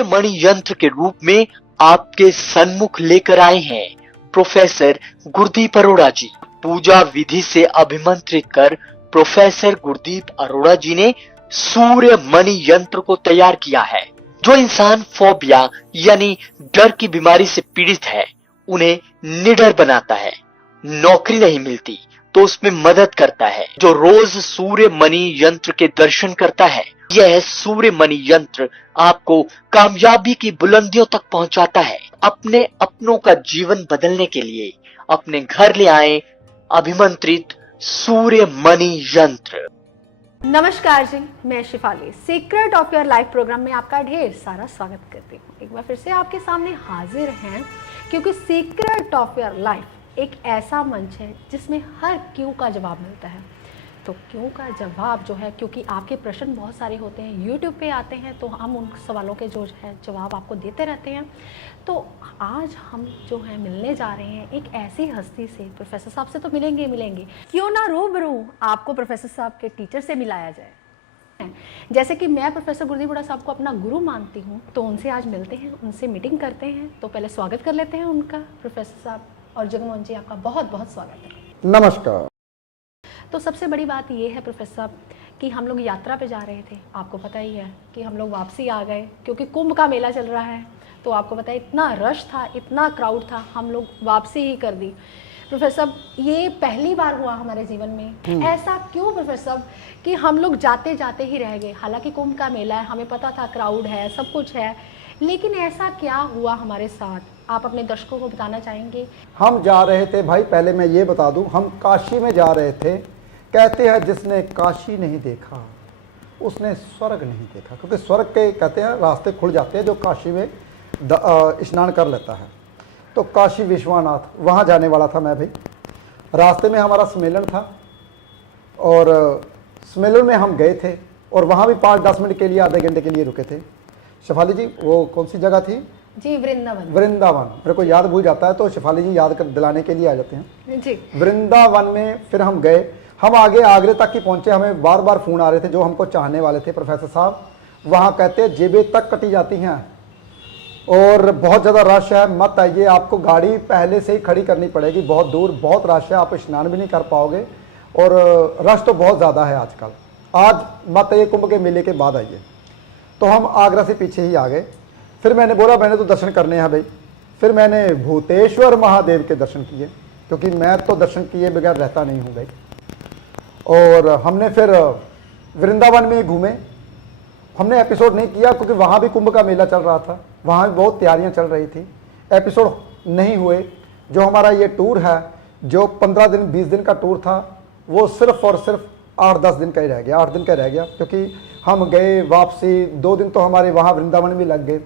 सूर्य मणि यंत्र के रूप में आपके सन्मुख लेकर आए हैं प्रोफेसर गुरदीप अरोड़ा जी। पूजा विधि से अभिमंत्रित कर प्रोफेसर गुरदीप अरोड़ा जी ने सूर्य मणि यंत्र को तैयार किया है। जो इंसान फोबिया यानी डर की बीमारी से पीड़ित है, उन्हें निडर बनाता है। नौकरी नहीं मिलती तो उसमें मदद करता है। जो रोज सूर्य मणि यंत्र के दर्शन करता है, यह सूर्य मणि यंत्र आपको कामयाबी की बुलंदियों तक पहुंचाता है। अपने अपनों का जीवन बदलने के लिए अपने घर ले आए अभिमंत्रित सूर्य मणि यंत्र। नमस्कार जी, मैं Shifali secret of your life programme में आपका ढेर सारा स्वागत करती हूँ। एक बार फिर से आपके सामने हाजिर हैं, क्योंकि सीक्रेट ऑफ योर लाइफ एक ऐसा मंच है जिसमें हर क्यों का जवाब मिलता है। तो क्यों का जवाब जो है, क्योंकि आपके प्रश्न बहुत सारे होते हैं, यूट्यूब पे आते हैं, तो हम उन सवालों के जो है जवाब आपको देते रहते हैं। तो आज हम जो है मिलने जा रहे हैं एक ऐसी हस्ती से। प्रोफेसर साहब से तो मिलेंगे ही मिलेंगे, क्यों ना रूबरू आपको प्रोफेसर साहब के टीचर से मिलाया जाए। जैसे कि मैं प्रोफेसर गुरदीप अरोड़ा साहब को अपना गुरु मानती हूँ, तो उनसे आज मिलते हैं, उनसे मीटिंग करते हैं। तो पहले स्वागत कर लेते हैं उनका। प्रोफेसर साहब और जगमोहन जी, आपका बहुत बहुत स्वागत है। नमस्कार। तो सबसे बड़ी बात ये है प्रोफेसर साहब कि हम लोग यात्रा पे जा रहे थे। आपको पता ही है कि हम लोग वापसी आ गए, क्योंकि कुंभ का मेला चल रहा है। तो आपको पता है इतना रश था, इतना क्राउड था, हम लोग वापसी ही कर दी। प्रोफेसर साहब, ये पहली बार हुआ हमारे जीवन में। ऐसा क्यों प्रोफेसर साहब कि हम लोग जाते जाते ही रह गए? हालांकि कुंभ का मेला है, हमें पता था क्राउड है, सब कुछ है, लेकिन ऐसा क्या हुआ हमारे साथ? आप अपने दर्शकों को बताना चाहेंगे? हम जा रहे थे भाई, पहले मैं ये बता दूं, हम काशी में जा रहे थे। कहते हैं जिसने काशी नहीं देखा उसने स्वर्ग नहीं देखा, क्योंकि स्वर्ग के कहते हैं रास्ते खुल जाते हैं जो काशी में स्नान कर लेता है। तो काशी विश्वनाथ वहाँ जाने वाला था मैं भाई। रास्ते में हमारा सम्मेलन था और सम्मेलन में हम गए थे और वहाँ भी 5-10 मिनट के लिए, आधे घंटे के लिए रुके थे। शेफाली जी, वो कौन सी जगह थी? जी, वृंदावन। वृंदावन। मेरे को याद भूल जाता है तो शेफाली जी याद कर दिलाने के लिए आ जाते हैं जी। वृंदावन में फिर हम गए। हम आगे आगरे तक ही पहुंचे। हमें बार बार फोन आ रहे थे जो हमको चाहने वाले थे, प्रोफेसर साहब वहाँ कहते हैं जेबें तक कटी जाती हैं और बहुत ज़्यादा रश है, मत आइए, आपको गाड़ी पहले से ही खड़ी करनी पड़ेगी, बहुत दूर, बहुत रश है, आप स्नान भी नहीं कर पाओगे और रश तो बहुत ज़्यादा है आजकल, आज मत आइए, कुंभ के मेले के बाद आइए। तो हम आगरा से पीछे ही आ गए। फिर मैंने बोला मैंने तो दर्शन करने हैं भाई। फिर मैंने भूतेश्वर महादेव के दर्शन किए, क्योंकि मैं तो दर्शन किए बगैर रहता नहीं हूँ भाई। और हमने फिर वृंदावन में घूमे। हमने एपिसोड नहीं किया क्योंकि वहाँ भी कुंभ का मेला चल रहा था, वहाँ भी बहुत तैयारियाँ चल रही थी, एपिसोड नहीं हुए। जो हमारा ये टूर है, जो 15 दिन 20 दिन का टूर था, वो सिर्फ और सिर्फ 8-10 दिन का ही रह गया, 8 दिन का रह गया, क्योंकि हम गए वापसी 2 दिन तो हमारे वहाँ वृंदावन में लग गए।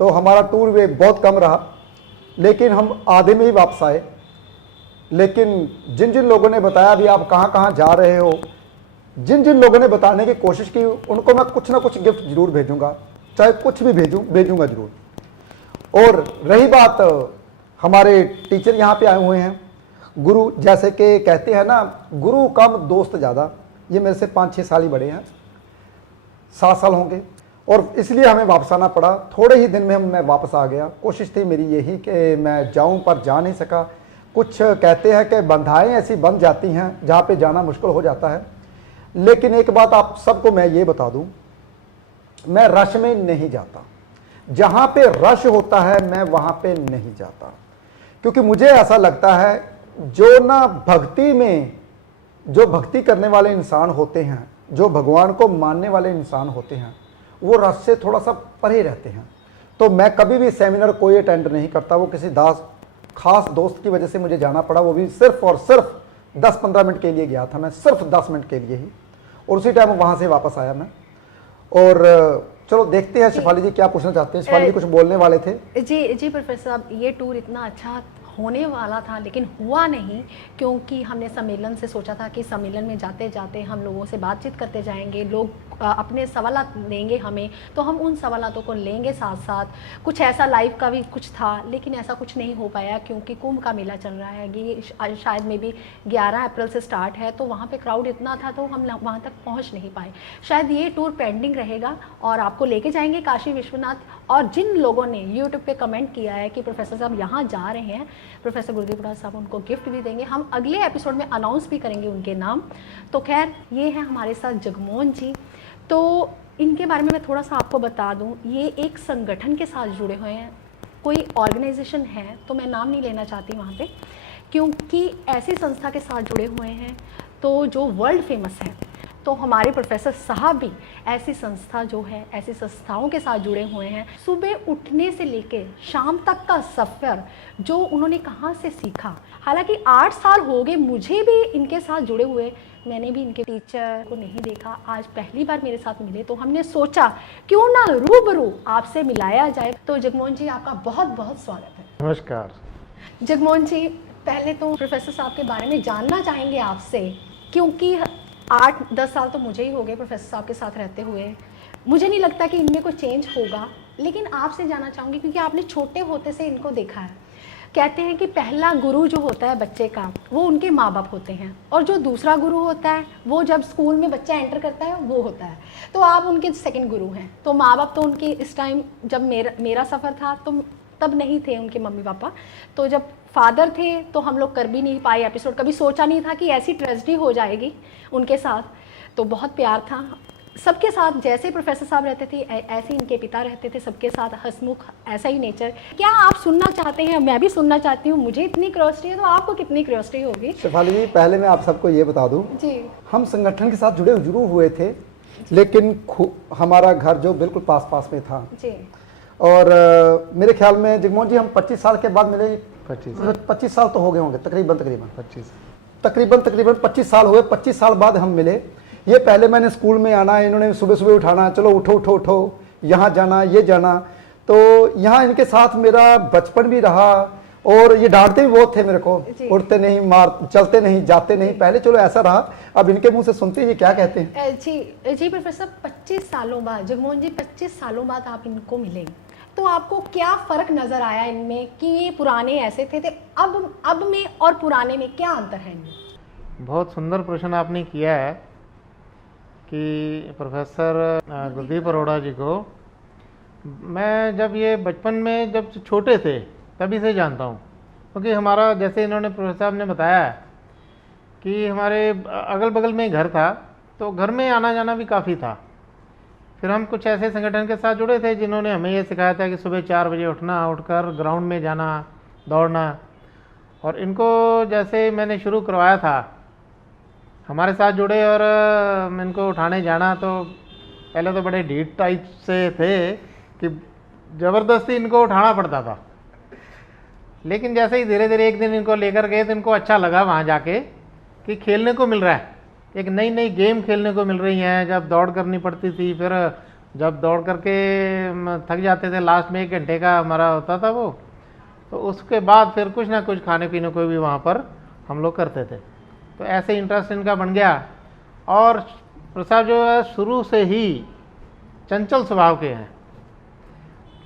तो हमारा टूर वे बहुत कम रहा, लेकिन हम आधे में ही वापस आए। लेकिन जिन जिन लोगों ने बताया भी आप कहाँ कहाँ जा रहे हो, जिन जिन लोगों ने बताने की कोशिश की, उनको मैं कुछ ना कुछ गिफ्ट जरूर भेजूंगा, चाहे कुछ भी भेजूंगा जरूर। और रही बात, हमारे टीचर यहाँ पे आए हुए हैं, गुरु, जैसे कि कहते हैं ना, गुरु कम दोस्त ज़्यादा। ये मेरे से 5-6 साल ही बड़े हैं, 7 साल होंगे, और इसलिए हमें वापस आना पड़ा। थोड़े ही दिन में मैं वापस आ गया। कोशिश थी मेरी यही कि मैं जाऊं, पर जा नहीं सका। कुछ कहते हैं कि बंधाएं ऐसी बंध जाती हैं जहाँ पे जाना मुश्किल हो जाता है। लेकिन एक बात आप सबको मैं ये बता दूं, मैं रश में नहीं जाता। जहाँ पे रश होता है मैं वहाँ पे नहीं जाता, क्योंकि मुझे ऐसा लगता है जो ना भक्ति में, जो भक्ति करने वाले इंसान होते हैं, जो भगवान को मानने वाले इंसान होते हैं, वो रस से थोड़ा सा परे रहते हैं। तो मैं कभी भी सेमिनार कोई अटेंड नहीं करता। वो किसी खास दोस्त की वजह से मुझे जाना पड़ा, वो भी सिर्फ और सिर्फ 10-15 मिनट के लिए गया था मैं, सिर्फ 10 मिनट के लिए ही, और उसी टाइम वहाँ से वापस आया मैं। और चलो देखते हैं शेफाली जी क्या पूछना चाहते हैं। शेफाली जी कुछ बोलने वाले थे। जी प्रोफेसर साहब, ये टूर इतना अच्छा होने वाला था लेकिन हुआ नहीं, क्योंकि हमने सम्मेलन से सोचा था कि सम्मेलन में जाते जाते हम लोगों से बातचीत करते जाएंगे, लोग अपने सवालात देंगे हमें, तो हम उन सवालातों को लेंगे साथ साथ। कुछ ऐसा लाइव का भी कुछ था, लेकिन ऐसा कुछ नहीं हो पाया क्योंकि कुंभ का मेला चल रहा है। ये शायद में भी 11 अप्रैल से स्टार्ट है, तो वहाँ पे क्राउड इतना था तो हम वहाँ तक पहुँच नहीं पाए। शायद ये टूर पेंडिंग रहेगा और आपको लेके जाएंगे काशी विश्वनाथ। और जिन लोगों ने यूट्यूब पे कमेंट किया है कि प्रोफेसर साहब यहाँ जा रहे हैं, प्रोफेसर गुरदीप बराड़ साहब उनको गिफ्ट भी देंगे, हम अगले एपिसोड में अनाउंस भी करेंगे उनके नाम। तो खैर, ये है हमारे साथ जगमोहन जी। तो इनके बारे में मैं थोड़ा सा आपको बता दूं, ये एक संगठन के साथ जुड़े हुए हैं, कोई ऑर्गेनाइजेशन है, तो मैं नाम नहीं लेना चाहती वहाँ पे, क्योंकि ऐसी संस्था के साथ जुड़े हुए हैं तो जो वर्ल्ड फेमस है। तो हमारे प्रोफेसर साहब भी ऐसी संस्था जो है, ऐसी संस्थाओं के साथ जुड़े हुए हैं। सुबह उठने से लेके शाम तक का सफ़र जो उन्होंने कहाँ से सीखा। हालांकि 8 साल हो गए मुझे भी इनके साथ जुड़े हुए, मैंने भी इनके टीचर को नहीं देखा, आज पहली बार मेरे साथ मिले, तो हमने सोचा क्यों ना रूबरू आपसे मिलाया जाए। तो जगमोहन जी, आपका बहुत बहुत स्वागत है। नमस्कार। जगमोहन जी, पहले तो प्रोफेसर साहब के बारे में जानना चाहेंगे आपसे, क्योंकि 8-10 साल तो मुझे ही हो गए प्रोफेसर साहब के साथ रहते हुए। मुझे नहीं लगता कि इनमें कोई चेंज होगा, लेकिन आपसे जानना चाहूँगी क्योंकि आपने छोटे होते से इनको देखा है। कहते हैं कि पहला गुरु जो होता है बच्चे का, वो उनके माँ बाप होते हैं, और जो दूसरा गुरु होता है वो जब स्कूल में बच्चा एंटर करता है वो होता है। तो आप उनके सेकंड गुरु हैं। तो माँ बाप तो उनके इस टाइम जब मेरा सफ़र था तो तब नहीं थे उनके मम्मी पापा, तो जब फादर थे तो हम लोग कर भी नहीं पाए एपिसोड, कभी सोचा नहीं था कि ऐसी ट्रेजेडी हो जाएगी उनके साथ। तो बहुत प्यार था सबके साथ, जैसे प्रोफेसर साहब रहते थे ऐसे इनके पिता रहते थे, सबके साथ हंसमुख, ऐसा ही नेचर। क्या आप सुनना चाहते हैं? मैं भी सुनना चाहती हूँ, मुझे इतनी क्यूरियोसिटी है, तो आपको कितनी क्यूरियोसिटी होगी? शेफाली जी, पहले मैं आप सबको ये बता दूं जी, हम संगठन के साथ जुड़े जरूर हुए थे, लेकिन हमारा घर जो बिल्कुल पास पास में था जी। और मेरे ख्याल में जगमोहन जी हम 25 साल के बाद मिले। 25 साल तो हो गए होंगे तकरीबन 25 साल हुए। 25 साल बाद हम मिले। ये पहले मैंने स्कूल में आना, इन्होंने सुबह सुबह उठाना, चलो उठो उठो उठो, यहाँ जाना ये जाना, तो यहाँ इनके साथ मेरा बचपन भी रहा। और ये डांटते भी बहुत थे मेरे को, उठते नहीं, चलते नहीं, जाते नहीं। पहले चलो ऐसा रहा, अब इनके मुंह से सुनते ये क्या कहते हैं। जी प्रोफेसर, 25 सालों बाद जगमोहन जी, 25 सालों बाद आप इनको मिले, तो आपको क्या फ़र्क नज़र आया इनमें कि ये पुराने ऐसे थे अब में और पुराने में क्या अंतर है इनमें? बहुत सुंदर प्रश्न आपने किया है कि प्रोफेसर गुरदीप अरोड़ा जी को मैं जब ये बचपन में जब छोटे थे तभी से जानता हूँ, क्योंकि हमारा, जैसे इन्होंने प्रोफेसर साहब ने बताया कि हमारे अगल बगल में घर था, तो घर में आना जाना भी काफ़ी था। फिर हम कुछ ऐसे संगठन के साथ जुड़े थे जिन्होंने हमें ये सिखाया था कि सुबह 4 बजे उठना, उठकर ग्राउंड में जाना, दौड़ना। और इनको जैसे मैंने शुरू करवाया था, हमारे साथ जुड़े और इनको उठाने जाना, तो पहले तो बड़े ढीठ टाइप से थे कि ज़बरदस्ती इनको उठाना पड़ता था। लेकिन जैसे ही धीरे धीरे एक दिन इनको लेकर गए तो इनको अच्छा लगा वहाँ जाके कि खेलने को मिल रहा है, एक नई नई गेम खेलने को मिल रही हैं। जब दौड़ करनी पड़ती थी, फिर जब दौड़ करके थक जाते थे, लास्ट में 1 घंटे का हमारा होता था वो, तो उसके बाद फिर कुछ ना कुछ खाने पीने को भी वहाँ पर हम लोग करते थे। तो ऐसे इंटरेस्ट इनका बन गया। और प्रसाद जो है शुरू से ही चंचल स्वभाव के हैं,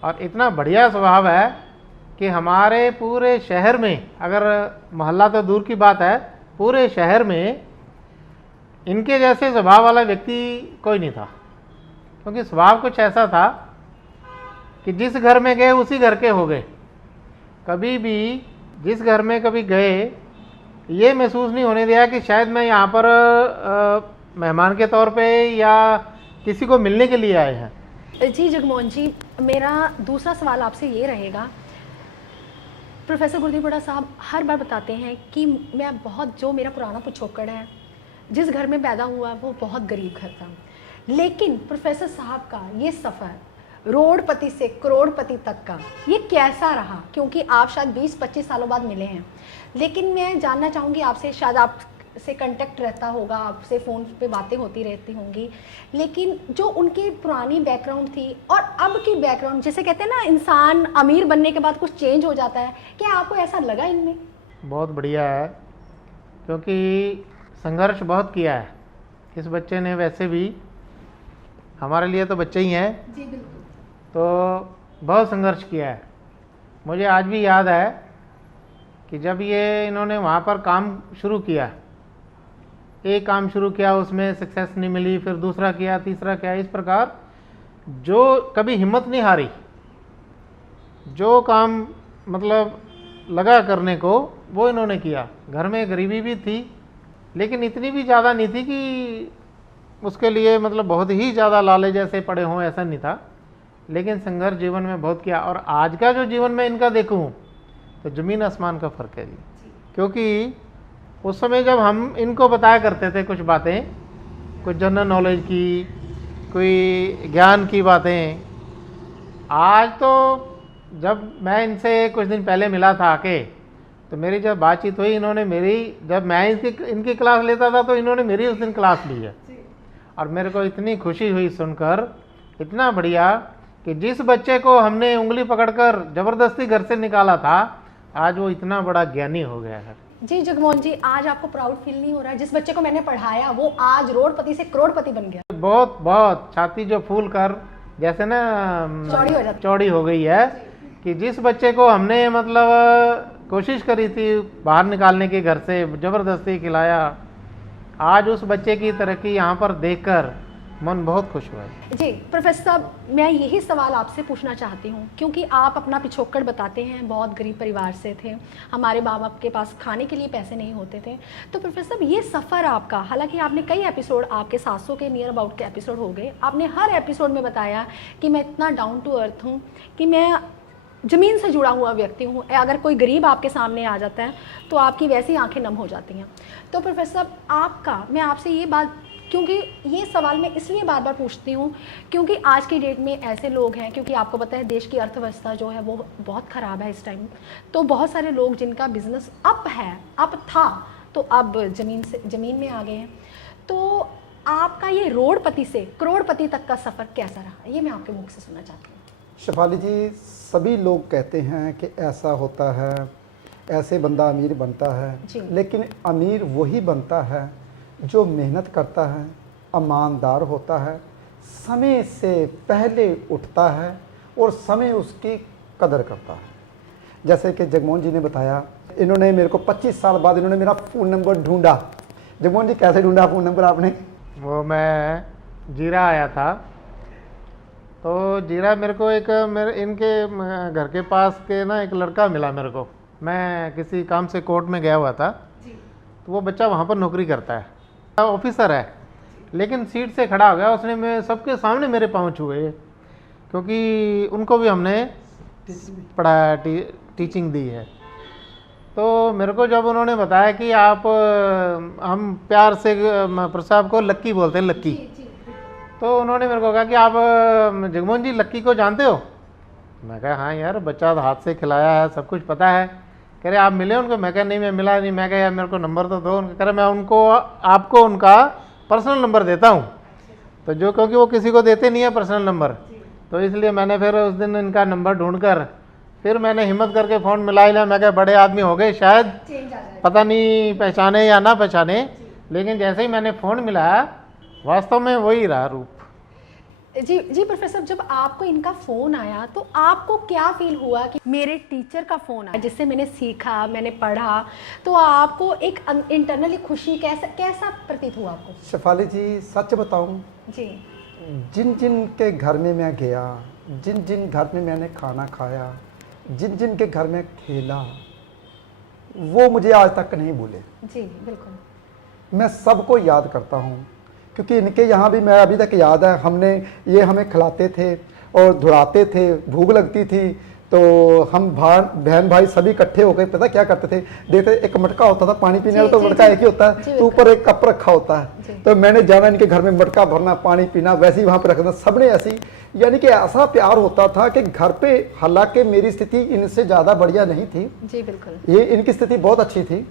और इतना बढ़िया स्वभाव है कि हमारे पूरे शहर में, अगर मोहल्ला तो दूर की बात है, पूरे शहर में इनके जैसे स्वभाव वाला व्यक्ति कोई नहीं था। क्योंकि स्वभाव कुछ ऐसा था कि जिस घर में गए उसी घर के हो गए। कभी भी जिस घर में कभी गए ये महसूस नहीं होने दिया कि शायद मैं यहाँ पर मेहमान के तौर पे या किसी को मिलने के लिए आए हैं। जी जगमोहन जी, मेरा दूसरा सवाल आपसे ये रहेगा, प्रोफेसर गुरदीप बराड़ साहब हर बार बताते हैं कि जो मेरा पुराना पिछोकड़ है, जिस घर में पैदा हुआ वो बहुत गरीब घर था। लेकिन प्रोफेसर साहब का ये सफ़र रोडपति से करोड़पति तक का, ये कैसा रहा? क्योंकि आप शायद 20-25 सालों बाद मिले हैं, लेकिन मैं जानना चाहूँगी आपसे, शायद आप से कांटेक्ट रहता होगा, आपसे फ़ोन पे बातें होती रहती होंगी, लेकिन जो उनकी पुरानी बैकग्राउंड थी और अब की बैकग्राउंड, जैसे कहते हैं ना इंसान अमीर बनने के बाद कुछ चेंज हो जाता है, क्या आपको ऐसा लगा इनमें? बहुत बढ़िया है, क्योंकि संघर्ष बहुत किया है इस बच्चे ने। वैसे भी हमारे लिए तो बच्चे ही हैं, जी बिल्कुल। तो बहुत संघर्ष किया है। मुझे आज भी याद है कि जब ये इन्होंने वहाँ पर काम शुरू किया, एक काम शुरू किया, उसमें सक्सेस नहीं मिली, फिर दूसरा किया, तीसरा किया, इस प्रकार जो कभी हिम्मत नहीं हारी, जो काम मतलब लगा करने को वो इन्होंने किया। घर में गरीबी भी थी, लेकिन इतनी भी ज़्यादा नहीं थी कि उसके लिए मतलब बहुत ही ज़्यादा लाले जैसे पड़े हों, ऐसा नहीं था। लेकिन संघर्ष जीवन में बहुत किया, और आज का जो जीवन में इनका देखूं तो ज़मीन आसमान का फ़र्क है जी। क्योंकि उस समय जब हम इनको बताया करते थे कुछ बातें, कुछ जनरल नॉलेज की, कोई ज्ञान की बातें, आज तो जब मैं इनसे कुछ दिन पहले मिला था आके, तो मेरी जब बातचीत हुई, इन्होंने मेरी, जब मैं इनकी क्लास लेता था तो इन्होंने मेरी उस दिन क्लास ली है, और मेरे को इतनी खुशी हुई सुनकर, इतना बढ़िया, कि जिस बच्चे को हमने उंगली पकड़कर ज़बरदस्ती घर से निकाला था, आज वो इतना बड़ा ज्ञानी हो गया है। जी जगमोहन जी, आज आपको प्राउड फील नहीं हो रहा है? जिस बच्चे को मैंने पढ़ाया वो आज रोडपति से करोड़पति बन गया। बहुत बहुत छाती जो फूल कर जैसे ना चौड़ी हो जाती, चौड़ी हो गई है, कि जिस बच्चे को हमने मतलब कोशिश करी थी बाहर निकालने की, घर से ज़बरदस्ती खिलाया, आज उस बच्चे की तरक्की यहाँ पर देखकर मन बहुत खुश हुआ है। जी प्रोफेसर साहब, मैं यही सवाल आपसे पूछना चाहती हूँ, क्योंकि आप अपना पिछोकड़ बताते हैं, बहुत गरीब परिवार से थे, हमारे माँ बाप के पास खाने के लिए पैसे नहीं होते थे। तो प्रोफेसर साहब, ये सफ़र आपका, हालांकि आपने कई एपिसोड, आपके 700 के नियर अबाउट के एपिसोड हो गए, आपने हर एपिसोड में बताया कि मैं इतना डाउन टू अर्थ हूँ, कि मैं ज़मीन से जुड़ा हुआ व्यक्ति हूँ, अगर कोई गरीब आपके सामने आ जाता है तो आपकी वैसी आंखें नम हो जाती हैं। तो प्रोफेसर साहब, आपका, मैं आपसे ये बात, क्योंकि ये सवाल मैं इसलिए बार बार पूछती हूँ क्योंकि आज की डेट में ऐसे लोग हैं, क्योंकि आपको पता है देश की अर्थव्यवस्था जो है वो बहुत ख़राब है इस टाइम, तो बहुत सारे लोग जिनका बिजनेस अप है, अप था, तो अब ज़मीन में आ गए हैं। तो आपका ये रोडपति से करोड़पति तक का सफ़र कैसा रहा, ये मैं आपके मुख से सुनना चाहती हूँ। शेफाली जी, सभी लोग कहते हैं कि ऐसा होता है, ऐसे बंदा अमीर बनता है, लेकिन अमीर वही बनता है जो मेहनत करता है, ईमानदार होता है, समय से पहले उठता है और समय उसकी कदर करता है। जैसे कि जगमोहन जी ने बताया, इन्होंने मेरे को 25 साल बाद इन्होंने मेरा फ़ोन नंबर ढूंढा। जगमोहन जी, कैसे ढूंढा फ़ोन नंबर आपने? वो मैं जीरा आया था, तो जीरा मेरे को एक इनके घर के पास के ना एक लड़का मिला मेरे को, मैं किसी काम से कोर्ट में गया हुआ था, तो वो बच्चा वहाँ पर नौकरी करता है, ऑफिसर है, लेकिन सीट से खड़ा हो गया, उसने मैं सबके सामने मेरे पाँव छुए, क्योंकि उनको भी हमने पढ़ाया, टीचिंग दी है। तो मेरे को जब उन्होंने बताया कि आप, हम प्यार से प्रसाद को लक्की बोलते हैं, लक्की, तो उन्होंने मेरे को कहा कि आप जगमोहन जी लक्की को जानते हो? मैं कहा हाँ यार, बच्चा हाथ से खिलाया है, सब कुछ पता है। कह रहे आप मिले उनको? मैं कहा नहीं, मैं मिला नहीं। मैं कहा यार मेरे को नंबर तो दो। कह रहे मैं उनको, आपको उनका पर्सनल नंबर देता हूँ। तो जो, क्योंकि वो किसी को देते नहीं है पर्सनल नंबर, तो इसलिए मैंने फिर उस दिन इनका नंबर ढूंढकर फिर मैंने हिम्मत करके फ़ोन मिला लिया। मैं कहा बड़े आदमी हो गए, शायद पता नहीं पहचाने या ना पहचाने, लेकिन जैसे ही मैंने फ़ोन मिलाया, वास्तव में वही रहा रूप। जी प्रोफेसर, जब आपको इनका फ़ोन आया तो आपको क्या फील हुआ कि मेरे टीचर का फ़ोन आया, जिससे मैंने सीखा, मैंने पढ़ा, तो आपको एक इंटरनली खुशी कैसा प्रतीत हुआ आपको? शेफाली जी, सच बताऊं जी, जिन जिन के घर में मैं गया, जिन जिन घर में मैंने खाना खाया, जिन जिन के घर में खेला, वो मुझे आज तक नहीं भूले। जी बिल्कुल, मैं सबको याद करता हूँ, क्योंकि इनके यहाँ भी मैं अभी तक याद है, ये हमें खिलाते थे और धुलाते थे, भूख लगती थी तो हम बहन भाई सभी इकट्ठे हो गए, पता क्या करते थे, देखते एक मटका होता था पानी पीने वाला, तो मटका एक ही होता है, तो ऊपर एक कप रखा होता है, तो मैंने जाना इनके घर में मटका भरना, पानी पीना, वैसे ही वहाँ पर रखना, सबने ऐसी, यानी कि ऐसा प्यार होता था कि घर पे, हालांकि मेरी स्थिति इनसे ज़्यादा बढ़िया नहीं थी, जी बिल्कुल, ये इनकी स्थिति बहुत अच्छी थी,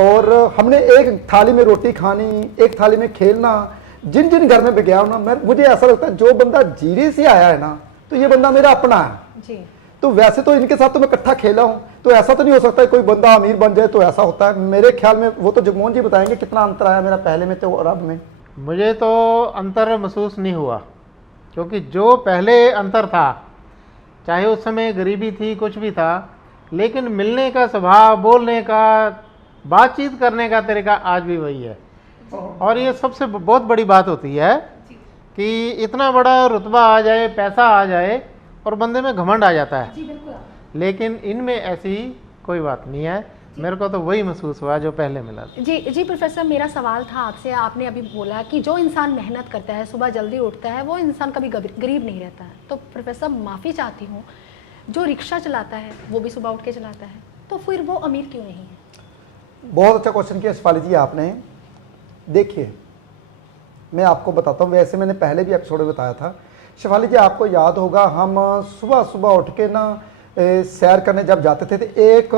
और हमने एक थाली में रोटी खानी, एक थाली में खेलना। जिन जिन घर में भी गया हूं ना, मुझे ऐसा लगता है जो बंदा जीरे से आया है ना, तो ये बंदा मेरा अपना है जी। तो वैसे तो इनके साथ तो मैं इकट्ठा खेला हूं, तो ऐसा तो नहीं हो सकता है कोई बंदा अमीर बन जाए तो ऐसा होता है। मेरे ख्याल में वो तो जगमोहन जी बताएंगे कितना अंतर आया मेरा पहले में तो और अब में। मुझे तो अंतर महसूस नहीं हुआ, क्योंकि जो पहले अंतर था, चाहे उस समय गरीबी थी, कुछ भी था, लेकिन मिलने का स्वभाव, बोलने का, बातचीत करने का तरीका आज भी वही है। और ये सबसे बहुत बड़ी बात होती है कि इतना बड़ा रुतबा आ जाए, पैसा आ जाए और बंदे में घमंड आ जाता है, लेकिन इनमें ऐसी कोई बात नहीं है। मेरे को तो वही महसूस हुआ जो पहले मिला था। जी जी प्रोफेसर, मेरा सवाल था आपसे, आपने अभी बोला कि जो इंसान मेहनत करता है, सुबह जल्दी उठता है, वो इंसान कभी गरीब नहीं रहता है। तो प्रोफेसर माफ़ी चाहती हूँ, जो रिक्शा चलाता है वो भी सुबह उठ के चलाता है, तो फिर वो अमीर क्यों नहीं है? बहुत अच्छा क्वेश्चन किया शिफाली जी आपने। देखिए मैं आपको बताता हूँ, वैसे मैंने पहले भी एपिसोड में बताया था। शिफाली जी आपको याद होगा, हम सुबह सुबह उठ के ना सैर करने जब जाते थे, तो एक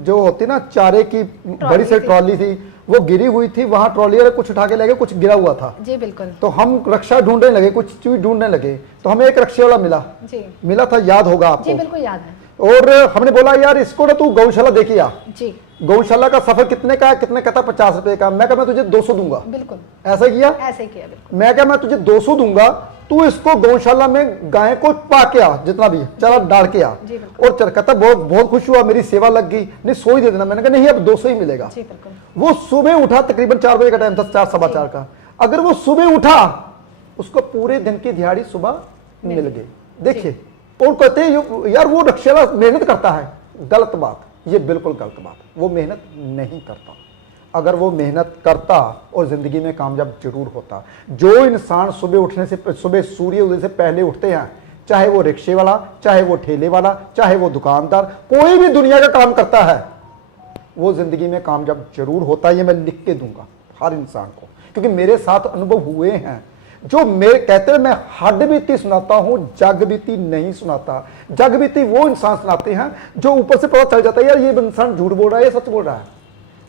जो होती ना चारे की बड़ी सी ट्रॉली थी, वो गिरी हुई थी, वहां ट्रॉली वाले कुछ उठा के ले गए, कुछ गिरा हुआ था। जी बिल्कुल। तो हम रक्षा ढूंढने लगे, कुछ चीज ढूंढने लगे, तो हमें एक रक्षा वाला मिला था, याद होगा आपको? जी बिल्कुल याद है। और हमने बोला यार इसको ना तू गौशाला देखी आ। जी। गौशाला का सफर कितने का है? कितने कहता 50 रुपए का। मैं कहा मैं तुझे 200 दूंगा। बिल्कुल ऐसा किया? ऐसे ही किया बिल्कुल। मैं क्या, मैं तुझे 200 दूंगा, तू इसको गौशाला में गाय को पा के आ, जितना भी चला डाल के आ। और चल कहता बहुत खुश हुआ, मेरी सेवा लग गई, नहीं 100 ही दे देना। मैंने कहा नहीं अब 200 ही मिलेगा। वो सुबह उठा, तकरीबन 4 बजे का टाइम था, 4 सवा 4 का। अगर वो सुबह उठा, उसको पूरे दिन की दिहाड़ी सुबह मिल गई। देखिए, और कहते हैं यार वो रक्षाला मेहनत करता है, गलत बात, ये बिल्कुल गलत बात। वो मेहनत नहीं करता। अगर वो मेहनत करता और जिंदगी में कामयाब जरूर होता। जो इंसान सुबह उठने से, सुबह सूर्य उदय से पहले उठते हैं, चाहे वो रिक्शे वाला, चाहे वो ठेले वाला, चाहे वो दुकानदार, कोई भी दुनिया का काम करता है, वो जिंदगी में कामयाब जरूर होता है। ये मैं लिख के दूंगा हर इंसान को, क्योंकि मेरे साथ अनुभव हुए हैं। जो मेरे कहते हैं मैं हड बीती सुनाता हूं, जग बीती नहीं सुनाता। जग बीती वो इंसान सुनाते हैं जो ऊपर से पता चल जाता है यार ये इंसान झूठ बोल रहा है, ये सच बोल रहा है।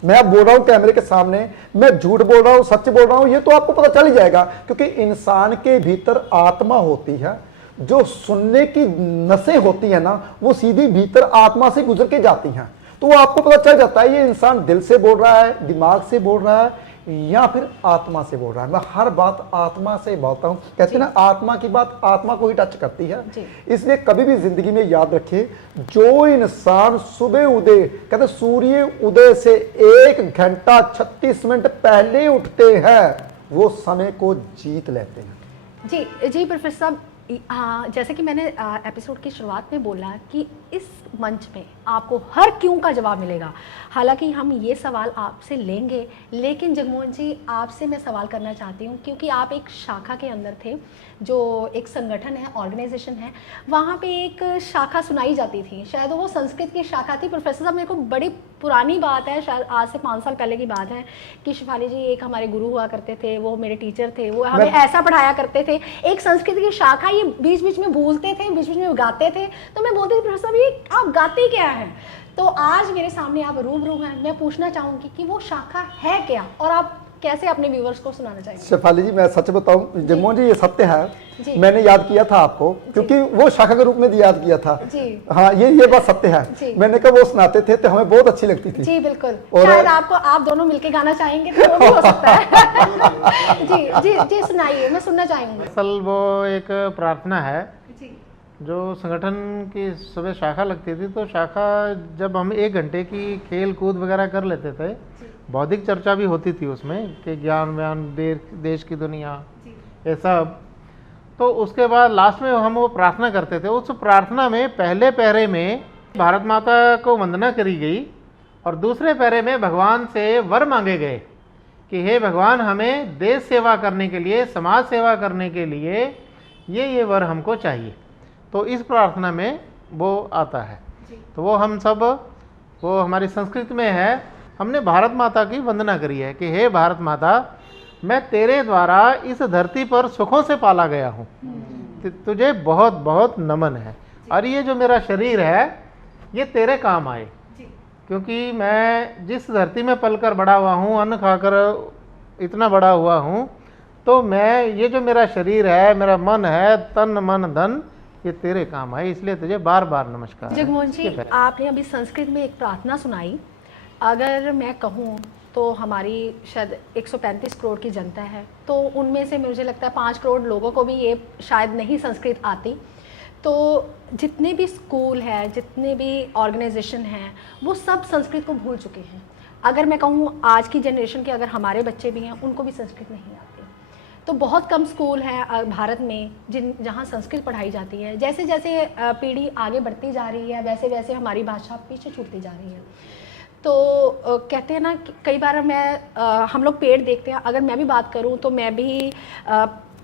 मैं अब बोल रहा हूं कैमरे के सामने, मैं झूठ बोल रहा हूं, सच बोल रहा हूं, ये तो आपको पता चल ही जाएगा, क्योंकि इंसान के भीतर आत्मा होती है। जो सुनने की नसें होती है ना, वो सीधी भीतर आत्मा से गुजर के जाती हैं। तो वो आपको पता चल जाता है ये इंसान दिल से बोल रहा है, दिमाग से बोल रहा है, या फिर आत्मा से बोल रहा है। मैं हर बात आत्मा से बोलता हूं। कहते हैं ना आत्मा की बात आत्मा को ही टच करती है। इसलिए कभी भी जिंदगी में याद रखिए, जो इंसान सुबह उदय, कहते सूर्य उदय से 1 घंटा 36 मिनट पहले उठते हैं, वो समय को जीत लेते हैं। जी जी प्रोफेसर साहब, जैसे कि मैंने एपिसोड की शुरुआत में बोला कि इस मंच में आपको हर क्यों का जवाब मिलेगा। हालांकि हम ये सवाल आपसे लेंगे, लेकिन जगमोहन जी आपसे मैं सवाल करना चाहती हूँ, क्योंकि आप एक शाखा के अंदर थे, जो एक संगठन है, ऑर्गेनाइजेशन है, वहाँ पे एक शाखा सुनाई जाती थी, शायद वो संस्कृत की शाखा थी। प्रोफेसर साहब, मेरे को बड़ी पुरानी बात है, शायद आज से 5 साल पहले की बात है, कि शिफाली जी एक हमारे गुरु हुआ करते थे, वो मेरे टीचर थे, वो हमें ऐसा पढ़ाया करते थे। एक संस्कृत की शाखा, ये बीच बीच में भूलते थे, बीच बीच में गाते थे, तो मैं बोलती थी प्रोफेसर साहब ये आप गाते क्या है? तो आज मेरे सामने आप रूबरू हैं, मैं पूछना चाहूंगी कि वो शाखा है क्या, और आप कैसे अपने व्यूअर्स को सुनाना चाहेंगे? शिफाली जी मैं सच बताऊं जगमोहन जी, ये सत्य है। मैंने याद किया था आपको, क्योंकि वो शाखा के रूप में याद किया था। हाँ, ये बात सत्य है। मैंने कहा वो सुनाते थे तो हमें बहुत अच्छी लगती थी। जी बिल्कुल। और शायद आप दोनों मिलके गाना चाहेंगे तो वो भी हो सकता है। जी जी जी सुनाइए, मैं सुनना चाहूंगी। असल वो एक प्रार्थना है जो संगठन की सुबह शाखा लगती थी, तो शाखा जब हम 1 घंटे की खेल कूद वगैरह कर लेते थे, बौद्धिक चर्चा भी होती थी उसमें, कि ज्ञान व्यान, देश की दुनिया, ये सब। तो उसके बाद लास्ट में हम वो प्रार्थना करते थे। उस प्रार्थना में पहले पहरे में भारत माता को वंदना करी गई, और दूसरे पहरे में भगवान से वर मांगे गए कि हे भगवान, हमें देश सेवा करने के लिए, समाज सेवा करने के लिए ये वर हमको चाहिए। तो इस प्रार्थना में वो आता है। तो वो हम सब, वो हमारी संस्कृति में है। हमने भारत माता की वंदना करी है कि हे भारत माता, मैं तेरे द्वारा इस धरती पर सुखों से पाला गया हूँ, तुझे बहुत बहुत नमन है, और ये जो मेरा शरीर है ये तेरे काम आए, क्योंकि मैं जिस धरती में पलकर बड़ा हुआ हूँ, अन्न खाकर इतना बड़ा हुआ हूँ, तो मैं ये जो मेरा शरीर है, मेरा मन है, तन मन धन, ये तेरे काम है, इसलिए तुझे बार बार नमस्कार। जगमोहन जी, आपने अभी संस्कृत में एक प्रार्थना सुनाई। अगर मैं कहूँ तो हमारी शायद 135 करोड़ की जनता है, तो उनमें से मुझे लगता है 5 करोड़ लोगों को भी ये शायद नहीं संस्कृत आती। तो जितने भी स्कूल हैं, जितने भी ऑर्गेनाइजेशन हैं, वो सब संस्कृत को भूल चुके हैं। अगर मैं कहूँ आज की जनरेशन के अगर हमारे बच्चे भी हैं, उनको भी संस्कृत नहीं आती। तो बहुत कम स्कूल हैं भारत में जहाँ संस्कृत पढ़ाई जाती है। जैसे जैसे पीढ़ी आगे बढ़ती जा रही है, वैसे वैसे हमारी भाषा पीछे छूटती जा रही है। तो कहते हैं ना, कई बार हम लोग पेड़ देखते हैं। अगर मैं भी बात करूं तो मैं भी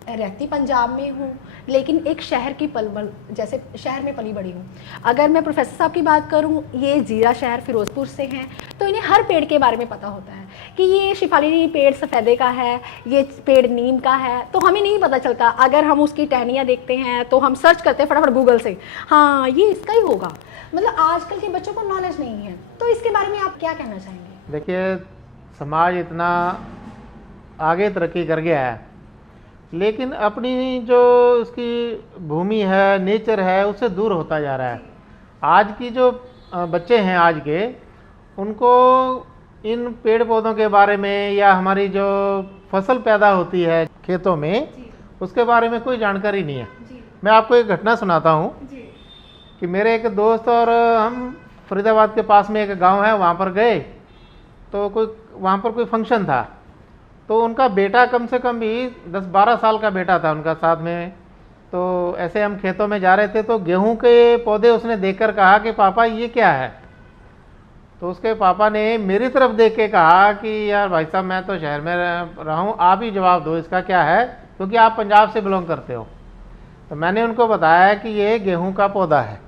रहती पंजाब में हूं, लेकिन एक शहर की पलवल जैसे शहर में पली बड़ी हूं। अगर मैं प्रोफेसर साहब की बात करूं, ये जीरा शहर फिरोजपुर से हैं, तो इन्हें हर पेड़ के बारे में पता होता है कि ये शिफाली पेड़ सफ़ेदे का है, ये पेड़ नीम का है। तो हमें नहीं पता चलता। अगर हम उसकी टहनियाँ देखते हैं तो हम सर्च करते हैं फटाफट गूगल से, हाँ ये इसका ही होगा। मतलब आजकल के बच्चों को नॉलेज नहीं है। तो इसके बारे में आप क्या कहना चाहेंगे? देखिए, समाज इतना आगे तरक्की कर गया है, लेकिन अपनी जो उसकी भूमि है, नेचर है, उससे दूर होता जा रहा है। आज की जो बच्चे हैं आज के, उनको इन पेड़ पौधों के बारे में या हमारी जो फसल पैदा होती है खेतों में, उसके बारे में कोई जानकारी नहीं है। मैं आपको एक घटना सुनाता हूँ कि मेरे एक दोस्त और हम फरीदाबाद के पास में एक गांव है, वहाँ पर गए। तो वहाँ पर कोई फंक्शन था, तो उनका बेटा कम से कम भी 10-12 साल का बेटा था उनका साथ में। तो ऐसे हम खेतों में जा रहे थे, तो गेहूं के पौधे उसने देखकर कहा कि पापा ये क्या है। तो उसके पापा ने मेरी तरफ देख के कहा कि यार भाई साहब, मैं तो शहर में रहा हूँ, आप ही जवाब दो इसका क्या है, क्योंकि आप पंजाब से बिलोंग करते हो। तो मैंने उनको बताया कि ये गेहूँ का पौधा है।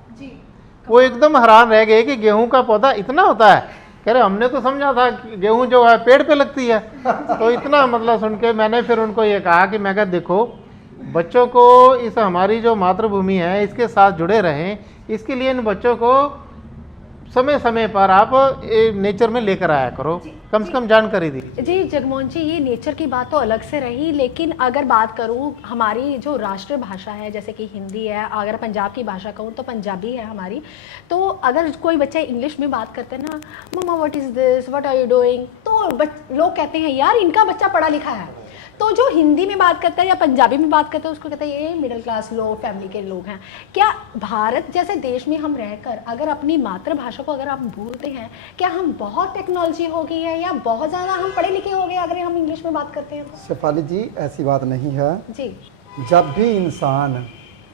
वो एकदम हैरान रह गए कि गेहूं का पौधा इतना होता है। कह रहे हमने तो समझा था कि गेहूं जो है पेड़ पे लगती है। तो इतना मतलब सुन के मैंने फिर उनको ये कहा कि मैं कहा देखो, बच्चों को इस हमारी जो मातृभूमि है इसके साथ जुड़े रहें, इसके लिए इन बच्चों को समय समय पर आप नेचर में लेकर आया करो, कम से कम जानकारी दी। जी जगमोहन जी, ये नेचर की बात तो अलग से रही, लेकिन अगर बात करूँ हमारी जो राष्ट्रीय भाषा है, जैसे कि हिंदी है, अगर पंजाब की भाषा कहूँ तो पंजाबी है हमारी। तो अगर कोई बच्चा इंग्लिश में बात करते हैं ना, mamma what is this, what are you doing, तो लोग कहते हैं यार इनका बच्चा पढ़ा लिखा है। तो जो हिंदी में बात करता है या पंजाबी में बात करता है, उसको कहता है ये मिडिल क्लास लोग, फैमिली के लोग हैं। क्या भारत जैसे देश में हम रहकर अगर अपनी मातृभाषा को अगर आप भूलते हैं, क्या हम बहुत टेक्नोलॉजी हो गई है या बहुत ज़्यादा हम पढ़े लिखे हो गए अगर हम इंग्लिश में बात करते हैं तो? शेफाली जी, ऐसी बात नहीं है जी। जब भी इंसान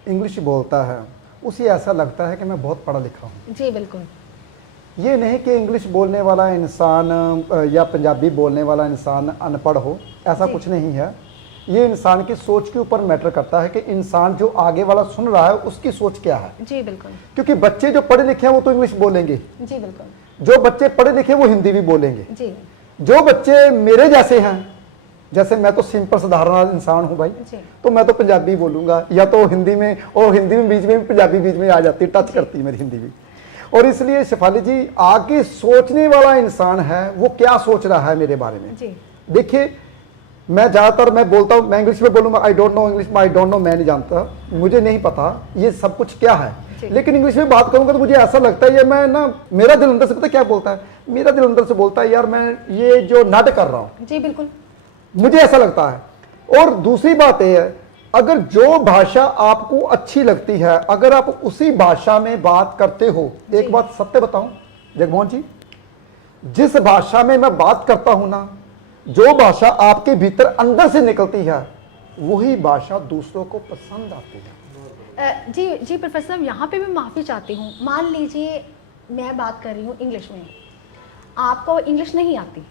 इंग्लिश बोलता है, उसे ऐसा लगता है कि मैं बहुत पढ़ा लिखा हूँ। जी बिल्कुल। ये नहीं कि इंग्लिश बोलने वाला इंसान या पंजाबी बोलने वाला इंसान अनपढ़ हो, ऐसा कुछ नहीं है। ये इंसान की सोच के ऊपर मैटर करता है कि इंसान जो आगे वाला सुन रहा है उसकी सोच क्या है। जी बिल्कुल। क्योंकि बच्चे जो पढ़े लिखे हैं वो तो इंग्लिश बोलेंगे, जी बिल्कुल। जो बच्चे पढ़े लिखे वो हिंदी भी बोलेंगे। जी। जो बच्चे मेरे जैसे हैं, जैसे मैं तो सिंपल साधारण इंसान हूँ भाई, तो मैं तो पंजाबी बोलूँगा या तो हिंदी में, और हिंदी में बीच में पंजाबी बीच में आ जाती है, टच करती है मेरी हिंदी भी। और इसलिए शेफाली जी, आगे सोचने वाला इंसान है वो क्या सोच रहा है मेरे बारे में। देखिए, मैं ज़्यादातर मैं बोलता हूँ, मैं इंग्लिश में बोलूँगा I don't know English, I don't know, मैं नहीं जानता, मुझे नहीं पता ये सब कुछ क्या है। लेकिन इंग्लिश में बात करूँगा तो मुझे ऐसा लगता है ये मैं ना, मेरा दिल अंदर से पता क्या बोलता है, मेरा दिल अंदर से बोलता है यार मैं ये जो नाटक कर रहा हूँ। जी बिल्कुल, मुझे ऐसा लगता है। और दूसरी बात यह है, अगर जो भाषा आपको अच्छी लगती है, अगर आप उसी भाषा में बात करते हो, एक बात सत्य बताऊं जगमोहन जी, जिस भाषा में मैं बात करता हूं ना, जो भाषा आपके भीतर अंदर से निकलती है, वही भाषा दूसरों को पसंद आती है। जी जी प्रोफेसर साहब, यहाँ पे मैं माफ़ी चाहती हूँ। मान लीजिए मैं बात कर रही हूँ इंग्लिश में, आपको इंग्लिश नहीं आती,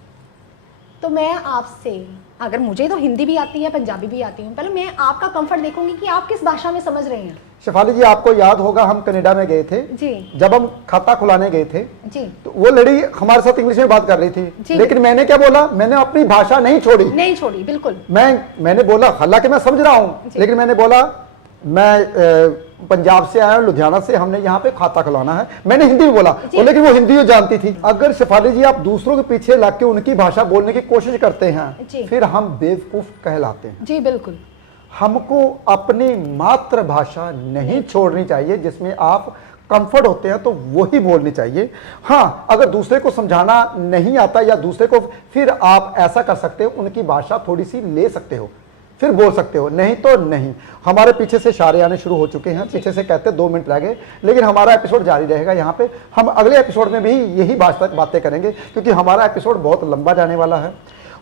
तो मैं आपसे, अगर मुझे तो हिंदी भी आती है, पंजाबी भी आती है, पहले मैं आपका कंफर्ट देखूंगी कि आप किस भाषा में समझ रहे हैं। शेफाली जी, आपको याद होगा हम कनाडा में गए थे जी, जब हम खाता खुलाने गए थे जी, तो वो लड़ी हमारे साथ इंग्लिश में बात कर रही थी, लेकिन मैंने क्या बोला, मैंने अपनी भाषा नहीं छोड़ी। नहीं छोड़ी, बिल्कुल। मैंने बोला, हालांकि मैं समझ रहा हूँ, लेकिन मैंने बोला मैं पंजाब से आया हूं, लुधियाना से, हमने यहाँ पे खाता खुलाना है। मैंने हिंदी में बोला, लेकिन वो हिंदी जानती थी। अगर शेफाली जी आप दूसरों के पीछे लग के उनकी भाषा बोलने की कोशिश करते हैं, फिर हम बेवकूफ कहलाते हैं। जी बिल्कुल। हमको अपनी मातृभाषा नहीं छोड़नी चाहिए, जिसमें आप कंफर्ट होते हैं तो वही बोलनी चाहिए। हाँ, अगर दूसरे को समझाना नहीं आता या दूसरे को, फिर आप ऐसा कर सकते हो, उनकी भाषा थोड़ी सी ले सकते हो, फिर बोल सकते हो, नहीं तो नहीं। हमारे पीछे से इशारे आने शुरू हो चुके हैं, पीछे से कहते 2 मिनट रह गए, लेकिन हमारा एपिसोड जारी रहेगा। यहाँ पे हम अगले एपिसोड में भी यही बातें करेंगे, क्योंकि हमारा एपिसोड बहुत लंबा जाने वाला है।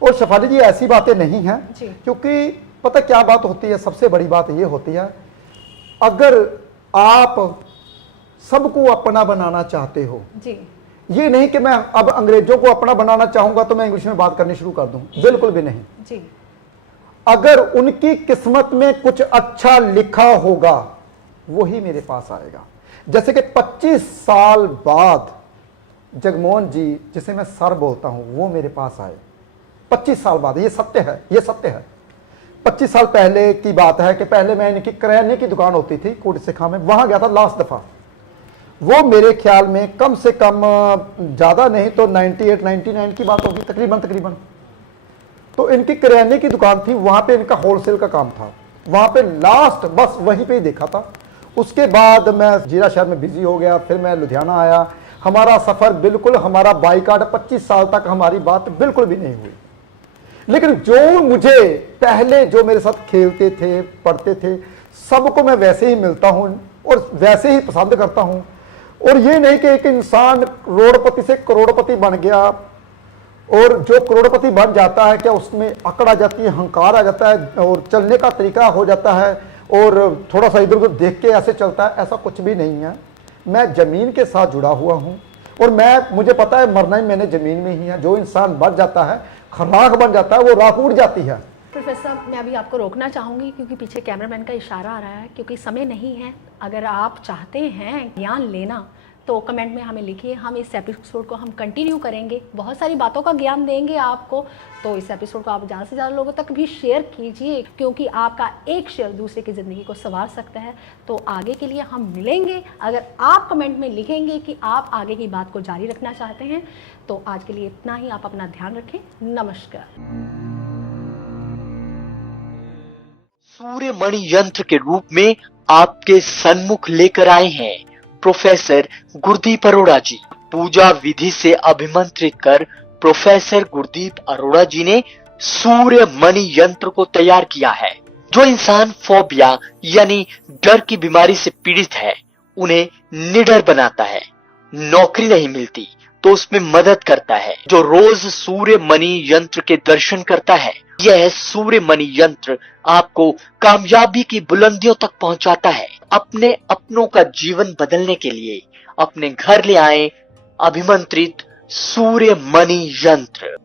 और शेफाली जी ऐसी बातें नहीं हैं, क्योंकि पता क्या बात होती है, सबसे बड़ी बात ये होती है, अगर आप सबको अपना बनाना चाहते हो जी, ये नहीं कि मैं अब अंग्रेजों को अपना बनाना चाहूंगा तो मैं इंग्लिश में बात करनी शुरू कर दूं, बिल्कुल भी नहीं जी। अगर उनकी किस्मत में कुछ अच्छा लिखा होगा वही मेरे पास आएगा। जैसे कि 25 साल बाद जगमोहन जी, जिसे मैं सर बोलता हूं, वो मेरे पास आए 25 साल बाद। ये सत्य है, ये सत्य है। 25 साल पहले की बात है कि पहले मैं इनकी किराने की दुकान होती थी कोट सिखा में, वहां गया था लास्ट दफा। वो मेरे ख्याल में कम से कम ज्यादा नहीं तो 98-99 की बात होगी तकरीबन। तो इनकी किराने की दुकान थी, वहां पे इनका होलसेल का काम था, वहां पे लास्ट बस वहीं पे ही देखा था। उसके बाद मैं जीरा शहर में बिजी हो गया, फिर मैं लुधियाना आया। हमारा सफर बिल्कुल, हमारा बाइकाट 25 साल तक हमारी बात बिल्कुल भी नहीं हुई। लेकिन जो मुझे पहले जो मेरे साथ खेलते थे, पढ़ते थे, सबको मैं वैसे ही मिलता हूं और वैसे ही पसंद करता हूं। और ये नहीं कि एक इंसान करोड़पति से करोड़पति बन गया, और जो करोड़पति बन जाता है क्या उसमें अकड़ आ जाती है, अहंकार आ जाता है, और चलने का तरीका हो जाता है, और थोड़ा सा इधर उधर देख के ऐसे चलता है, ऐसा कुछ भी नहीं है। मैं जमीन के साथ जुड़ा हुआ हूं, और मुझे पता है मरना ही मैंने जमीन में ही है। जो इंसान बढ़ जाता है, राख बन जाता है, वो राख उड़ जाती है। प्रोफेसर, मैं अभी आपको रोकना चाहूँगी क्योंकि पीछे कैमरामैन का इशारा आ रहा है, क्योंकि समय नहीं है। अगर आप चाहते हैं ज्ञान लेना तो कमेंट में हमें लिखिए, हम इस एपिसोड को हम कंटिन्यू करेंगे, बहुत सारी बातों का ज्ञान देंगे आपको। तो इस एपिसोड को आप ज़्यादा से ज़्यादा लोगों तक भी शेयर कीजिए, क्योंकि आपका एक शेयर दूसरे की ज़िंदगी को संवार सकता है। तो आगे के लिए हम मिलेंगे, अगर आप कमेंट में लिखेंगे कि आप आगे की बात को जारी रखना चाहते हैं। तो आज के लिए इतना ही, आप अपना ध्यान रखें। नमस्कार। सूर्य मणि यंत्र के रूप में आपके सन्मुख लेकर आए हैं प्रोफेसर गुरदीप अरोड़ा जी। पूजा विधि से अभिमंत्रित कर प्रोफेसर गुरदीप अरोड़ा जी ने सूर्य मणि यंत्र को तैयार किया है। जो इंसान फोबिया यानी डर की बीमारी से पीड़ित है, उन्हें निडर बनाता है। नौकरी नहीं मिलती तो उसमें मदद करता है। जो रोज सूर्य मणि यंत्र के दर्शन करता है, यह सूर्य मणि यंत्र आपको कामयाबी की बुलंदियों तक पहुंचाता है। अपने अपनों का जीवन बदलने के लिए अपने घर ले आए अभिमंत्रित सूर्य मणि यंत्र।